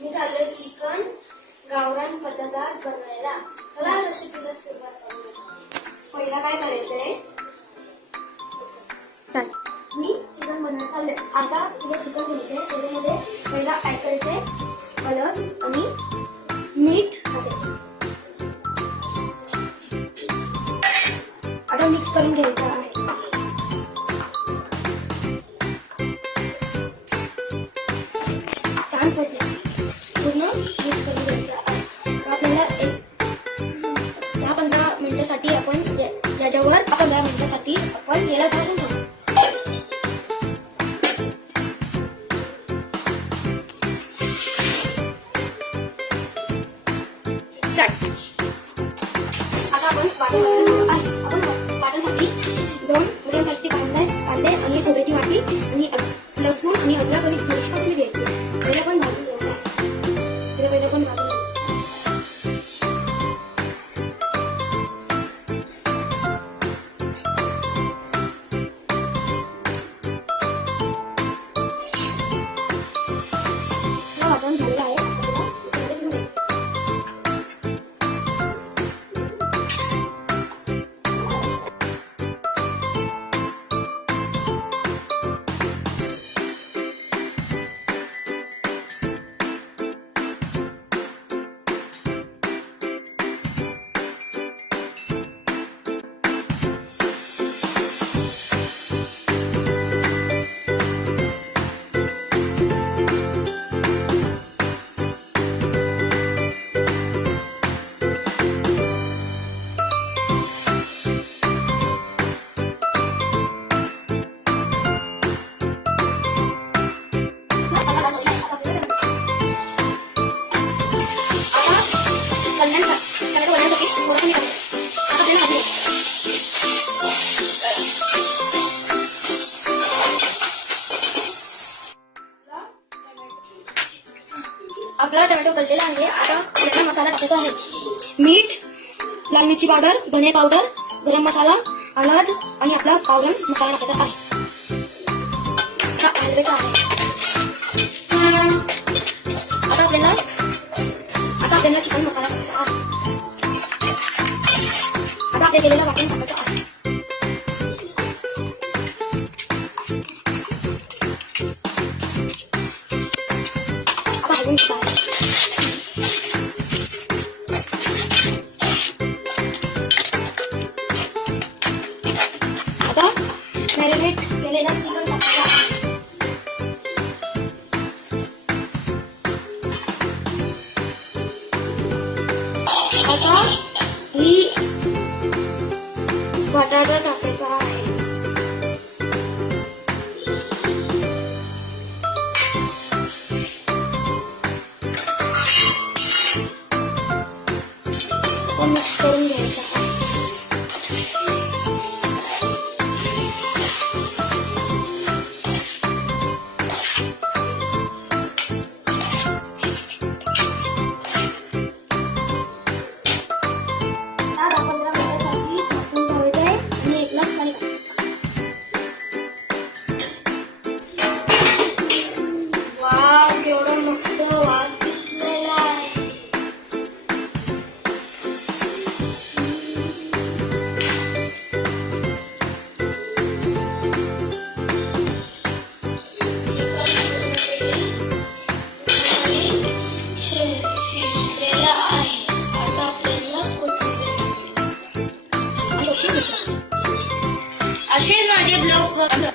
मी चाललोय चिकन गावरान पदार्थ बनवायला. चला रेसिपीला सुरुवात करूया. पहिला काय करायचंय, मी चिकन बनवायला चालले. आता किलो चिकन घ्यायचंय. त्याच्यामध्ये पहिला ऍड करायचंय हळद आणि मीठ टाकायचं. आता मिक्स करून घ्यायचं आहे. छानपैकी पूर्ण मिक्स करून घ्यायचं आहे. आपल्याला 10-15 मिनिटासाठी आपण याच्यावर 15 मिनिटासाठी आपण याला झाकून ठेवू. आता आपण वाटण्यासाठी 2 मीडियम साईजचे कांदे आणि खोबऱ्याची वाटी आणि लसूण आणि अद्रक आणि थोडीशी कोथिंबीर घ्यायची. पहिले पण भाजून घ्यायचं. पहिले पण भाजून वाटण झालेलं आहे. आपला टोमॅटो गललेला आहे. आता आपल्याला मसाला टाकायचा आहे. मीठ, लाल मिरची पावडर, धने पावडर, गरम मसाला, हळद आणि आपला पावडर मसाला टाकायचा आहे. आता आपल्याला चिकन मसाला टाकायचा आहे. आता आपल्या केलेला वाटण टाकायचं आहे. आता मॅरिनेट केलेला चिकन टाकायचा. आता ही बटाटा टाकायचा आहे. मिक्स करून घ्यायचा आहे. केवढा मस्त वास सुटलेला आहे. शिजलेला आहे. आता आपल्याला असेच माझे ब्लॉग बघा.